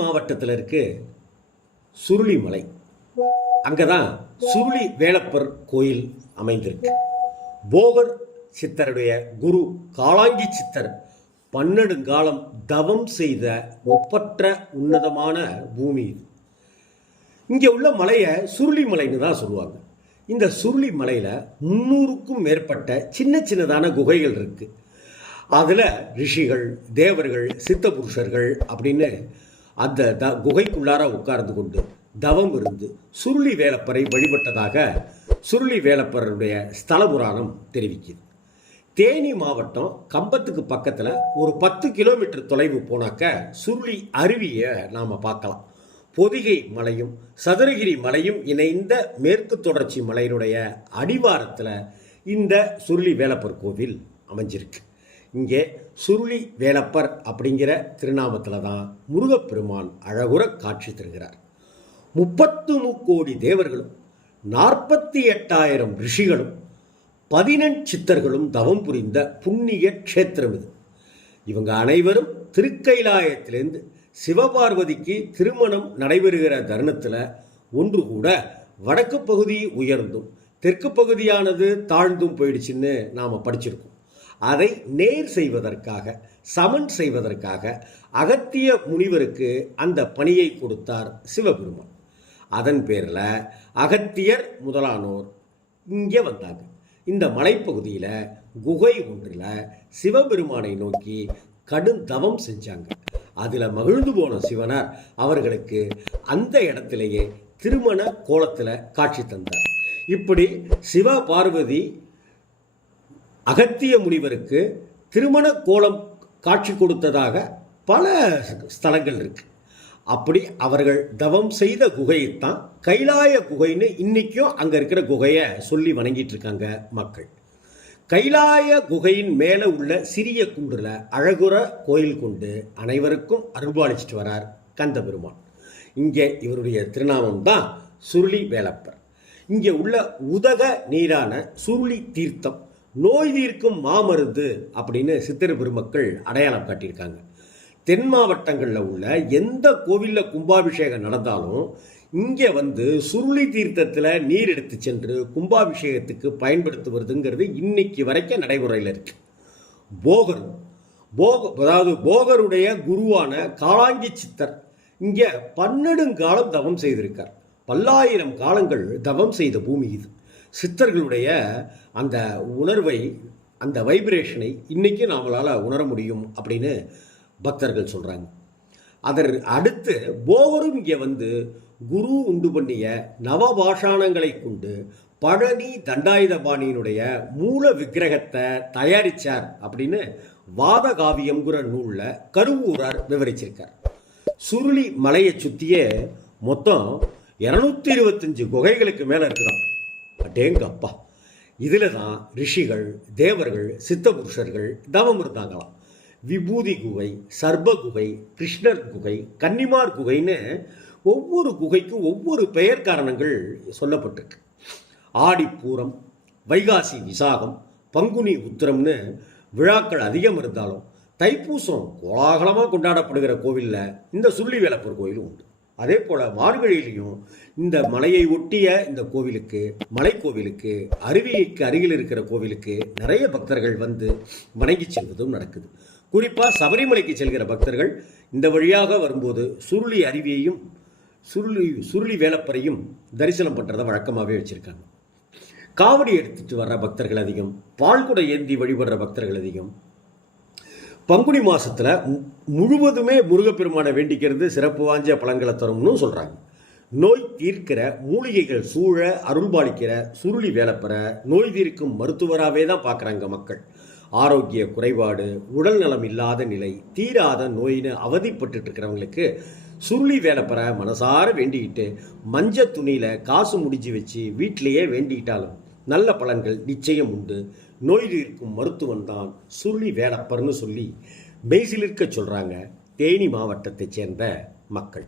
மாவட்டத்தில் இருக்கு சுருளிமலை. அங்கே தான் சுருளி வேலப்பர் கோயில் அமைந்திருக்கு. போகர் சித்தருடைய குரு காளாங்கி சித்தர் பன்னெடுங்காலம் தவம் செய்த ஒப்பற்ற உன்னதமான பூமி இது. இங்கே உள்ள மலையை சுருளிமலைன்னு தான் சொல்லுவாங்க. இந்த சுருளிமலையில் 300க்கும் மேற்பட்ட சின்ன சின்னதான குகைகள் இருக்குது. அதில் ரிஷிகள், தேவர்கள், சித்த புருஷர்கள் அப்படின்னு அந்த குகைக்குள்ளார உட்கார்ந்து கொண்டு தவம் இருந்து சுருளி வேலப்பரை வழிபட்டதாக சுருளி வேலப்பருடைய ஸ்தல புராணம் தெரிவிக்குது. தேனி மாவட்டம் கம்பத்துக்கு பக்கத்தில் ஒரு 10 கிலோமீட்டர் தொலைவு போனாக்க சுருளி அருவியை நாம் பார்க்கலாம். பொதிகை மலையும் சதுரகிரி மலையும் இணைந்த மேற்கு தொடர்ச்சி மலையினுடைய அடிவாரத்தில் இந்த சுருளி வேலப்பர் கோவில் அமைஞ்சிருக்கு. இங்கே சுருளி வேலப்பர் அப்படிங்கிற திருநாமத்தில் தான் முருகப்பெருமான் அழகுற காட்சி தருகிறார். 33 கோடி தேவர்களும் 48,000 ரிஷிகளும் 18 சித்தர்களும் தவம் புரிந்த புண்ணிய க்ஷேத்திரம் இது. இவங்க அனைவரும் திருக்கைலாயத்திலிருந்து சிவபார்வதிக்கு திருமணம் நடைபெறுகிற தருணத்தில் ஒன்று கூட வடக்கு பகுதி உயர்ந்தும் தெற்கு பகுதியானது தாழ்ந்தும் போயிடுச்சுன்னு நாம் படிச்சிருக்கோம். அதை நேர் செய்வதற்காக, சமன் செய்வதற்காக அகத்திய முனிவருக்கு அந்த பணியை கொடுத்தார் சிவபெருமான். அதன் பேரில் அகத்தியர் முதலானோர் இங்கே வந்தாங்க. இந்த மலைப்பகுதியில் குகை ஒன்றில் சிவபெருமானை நோக்கி கடும் தவம் செஞ்சாங்க. அதில் மகிழ்ந்து போன சிவனார் அவர்களுக்கு அந்த இடத்திலேயே திருமண கோலத்தில் காட்சி தந்தார். இப்படி சிவ பார்வதி அகத்திய முனிவருக்கு திருமண கோலம் காட்சி கொடுத்ததாக பல ஸ்தலங்கள் இருக்கு. அப்படி அவர்கள் தவம் செய்த குகையைத்தான் கைலாய குகைன்னு இன்னைக்கும் அங்கே இருக்கிற குகையை சொல்லி வணங்கிட்டு இருக்காங்க மக்கள். கைலாய குகையின் மேலே உள்ள சிறிய குன்றில் அழகுற கோயில் கொண்டு அனைவருக்கும் அருள்பாலிச்சிட்டு வரார் கந்த பெருமான். இங்கே இவருடைய திருநாமம் தான் சுருளி வேலப்பர். இங்கே உள்ள உதக நீரான சுருளி தீர்த்தம் நோய் தீர்க்கும் மாமருந்து அப்படின்னு சித்தர் பெருமக்கள் அடையாளம் காட்டியிருக்காங்க. தென் மாவட்டங்களில் உள்ள எந்த கோவிலில் கும்பாபிஷேகம் நடந்தாலும் இங்கே வந்து சுருளி தீர்த்தத்தில் நீர் எடுத்து சென்று கும்பாபிஷேகத்துக்கு பயன்படுத்துவதுங்கிறது இன்னைக்கு வரைக்கும் நடைமுறையில் இருக்கு. அதாவது போகருடைய குருவான காளாங்கி சித்தர் இங்கே 12 காலம் தவம் செய்திருக்கார். 1000 காலங்கள் தவம் செய்த பூமி இது. சித்தர்களுடைய அந்த உணர்வை, அந்த வைப்ரேஷனை இன்னைக்கு நம்மளால் உணர முடியும் அப்படின்னு பக்தர்கள் சொல்கிறாங்க. அதற்கு அடுத்து போகரும் இங்கே வந்து குரு உண்டு பண்ணிய நவபாஷாணங்களை கொண்டு பழனி தண்டாயுதபாணியினுடைய மூல விக்கிரகத்தை தயாரித்தார் அப்படின்னு வாதகாவியம்ங்கிற நூலில் கருவூரார் விவரிச்சிருக்கார். சுருளி மலையை சுற்றியே மொத்தம் 225 குகைகளுக்கு மேலே இருக்குதான். அடேங்கப்பா! இதில் தான் ரிஷிகள், தேவர்கள், சித்த புருஷர்கள் தவம் இருந்தாங்களாம். விபூதி குகை, சர்ப குகை, கிருஷ்ணர் குகை, கன்னிமார் குகைன்னு ஒவ்வொரு குகைக்கும் ஒவ்வொரு பெயர் காரணங்கள் சொல்லப்பட்டிருக்கு. ஆடிப்பூரம், வைகாசி விசாகம், பங்குனி உத்திரம்னு விழாக்கள் அதிகம் இருந்தாலும் தைப்பூசம் கோலாகலமாக கொண்டாடப்படுகிற கோவிலில் இந்த சுருளி வேலப்பர் கோயிலும் உண்டு. அதே போல் மார்கழியிலையும் இந்த மலையை ஒட்டிய இந்த கோவிலுக்கு, மலைக்கோவிலுக்கு, அருவிக்கு அருகில் இருக்கிற கோவிலுக்கு நிறைய பக்தர்கள் வந்து வணங்கி செல்வதும் நடக்குது. குறிப்பாக சபரிமலைக்கு செல்கிற பக்தர்கள் இந்த வழியாக வரும்போது சுருளி அருவியையும் சுருளி வேலப்பரையும் தரிசனம் பண்ணுறதை வழக்கமாகவே வச்சுருக்காங்க. காவடி எடுத்துட்டு வர்ற பக்தர்கள் அதிகம், பால்குடை ஏந்தி வழிபடுற பக்தர்கள் அதிகம். பங்குனி மாதத்தில் முழுவதுமே முருகப்பெருமானை வேண்டிக்கிறது சிறப்பு வாய்ந்த பலன்களை தரும்னு சொல்கிறாங்க. நோய் தீர்க்கிற மூலிகைகள் சூழ அருள்பாலிக்கிற சுருளி வேலப்பரை நோய் தீர்க்கும் மருத்துவராகவே தான் பார்க்குறாங்க மக்கள். ஆரோக்கிய குறைபாடு, உடல் நலம் இல்லாத நிலை, தீராத நோயின்னு அவதிப்பட்டு இருக்கிறவங்களுக்கு சுருளி வேலப்பரை மனசார வேண்டிக்கிட்டு மஞ்சள் துணியில் காசு முடிஞ்சு வச்சு வீட்டிலையே வேண்டிக்கிட்டாலும் நல்ல பலன்கள் நிச்சயம் உண்டு. நோய் தீர்க்கும் மருத்துவம் தான் சுருளி வேலப்பர்னு சொல்லி மெய்சிலிருக்க சொல்கிறாங்க தேனி மாவட்டத்தைச் சேர்ந்த மக்கள்.